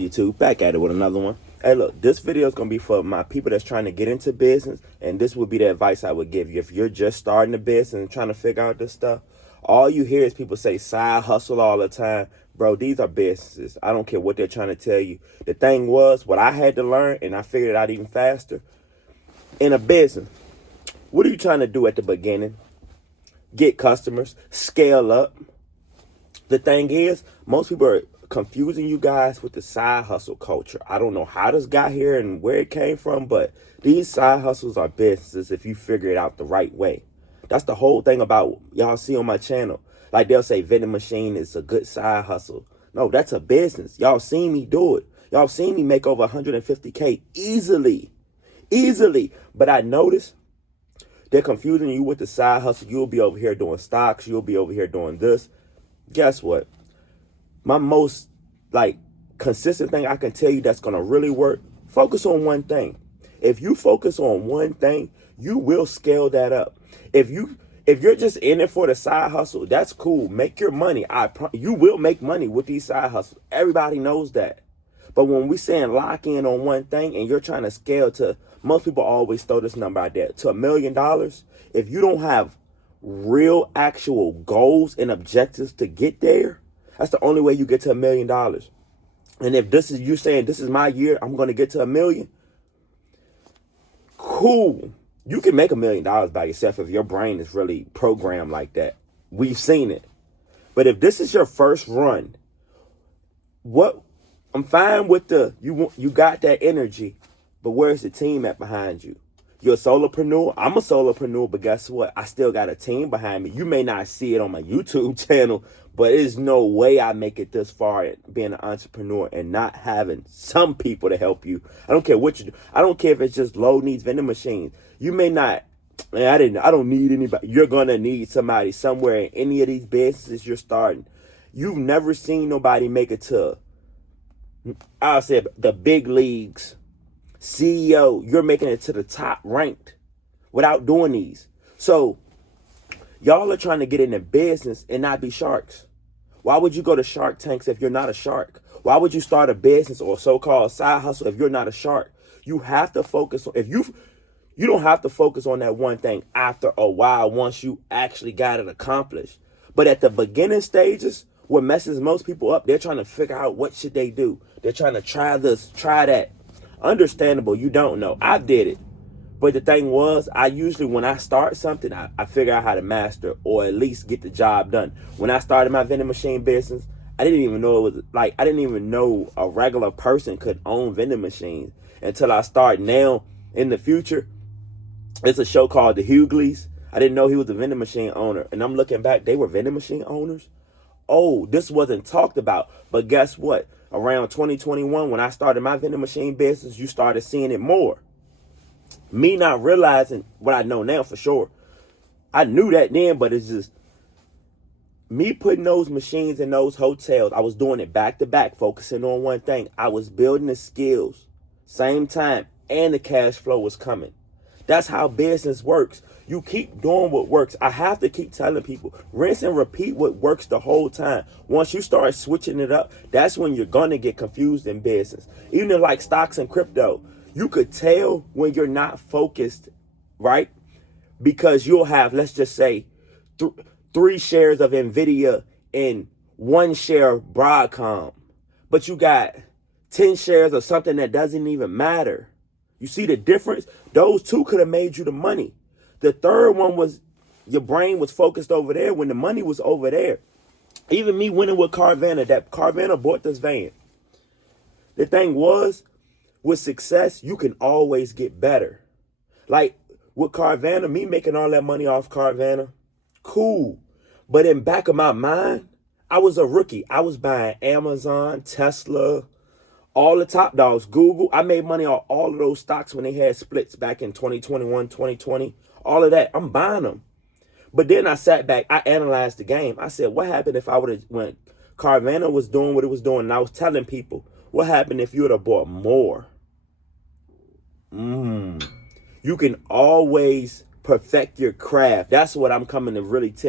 YouTube, back at it with another one. Hey, look, this video is going to be for my people that's trying to get into business, and this would be the advice I would give you. If you're just starting a business and trying to figure out this stuff, all you hear is people say side hustle all the time. Bro, these are businesses. I don't care what they're trying to tell you. The thing was, what I had to learn, and I figured it out even faster, in a business, what are you trying to do at the beginning? Get customers, scale up. The thing is, most people are confusing you guys with the side hustle culture. I don't know how this got here and where it came from, but these side hustles are businesses if you figure it out the right way. That's the whole thing about y'all see on my channel. Like they'll say vending machine is a good side hustle. No, that's a business. Y'all seen me do it. Y'all seen me make over 150K easily. But I noticed they're confusing you with the side hustle. You'll be over here doing stocks. You'll be over here doing this. Guess what? My most consistent thing I can tell you that's going to really work, focus on one thing. If you focus on one thing, you will scale that up. If you're just in it for the side hustle, that's cool. Make your money. You will make money with these side hustles. Everybody knows that. But when we saying lock in on one thing and you're trying to scale to, most people always throw this number out there, to $1 million. If you don't have real actual goals and objectives to get there, that's the only way you get to $1 million. And if this is you saying this is my year, I'm going to get to $1 million. Cool. You can make $1 million by yourself if your brain is really programmed like that. We've seen it. But if this is your first run, I'm fine with you got that energy, but where's the team at behind you? You're a solopreneur. I'm a solopreneur, but guess what? I still got a team behind me. You may not see it on my YouTube channel, but there's no way I make it this far at being an entrepreneur and not having some people to help you. I don't care what you do. I don't care if it's just low needs vending machines. You may not, man, I don't need anybody. You're going to need somebody somewhere in any of these businesses you're starting. You've never seen nobody make it to, I'll say, the big leagues. CEO, you're making it to the top ranked without doing these. So y'all are trying to get into business and not be sharks. Why would you go to Shark Tanks if you're not a shark? Why would you start a business or so-called side hustle if you're not a shark? You have to focus on, you don't have to focus on that one thing after a while once you actually got it accomplished. But at the beginning stages, what messes most people up, they're trying to figure out what should they do. They're trying to try this, try that. Understandable, you don't know. I did it. But the thing was, I usually, when I start something, I figure out how to master or at least get the job done. When I started my vending machine business, I didn't even know it was I didn't even know a regular person could own vending machines until I start now. In the future, it's a show called The Hugleys. I didn't know he was a vending machine owner. And I'm looking back, they were vending machine owners. Oh, this wasn't talked about. But guess what? Around 2021, when I started my vending machine business, you started seeing it more. Me not realizing what I know now for sure. I knew that then, but it's just me putting those machines in those hotels. I was doing it back to back, focusing on one thing. I was building the skills, same time, and the cash flow was coming. That's how business works. You keep doing what works. I have to keep telling people, rinse and repeat what works the whole time. Once you start switching it up, that's when you're going to get confused in business. Even in like stocks and crypto, you could tell when you're not focused, right? Because you'll have, let's just say, 3 shares of NVIDIA and 1 share of Broadcom. But you got 10 shares of something that doesn't even matter. You see the difference? Those 2 could have made you the money. The third one was your brain was focused over there when the money was over there. Even me winning with Carvana, that Carvana bought this van. The thing was, with success, you can always get better. Like with Carvana, me making all that money off Carvana, cool. But in back of my mind, I was a rookie. I was buying Amazon, Tesla, all the top dogs, Google. I made money on all of those stocks when they had splits back in 2021, 2020. All of that, I'm buying them. But then I sat back, I analyzed the game. I said, what happened if I would have, when Carvana was doing what it was doing, and I was telling people, what happened if you would have bought more? You can always perfect your craft. That's what I'm coming to really tell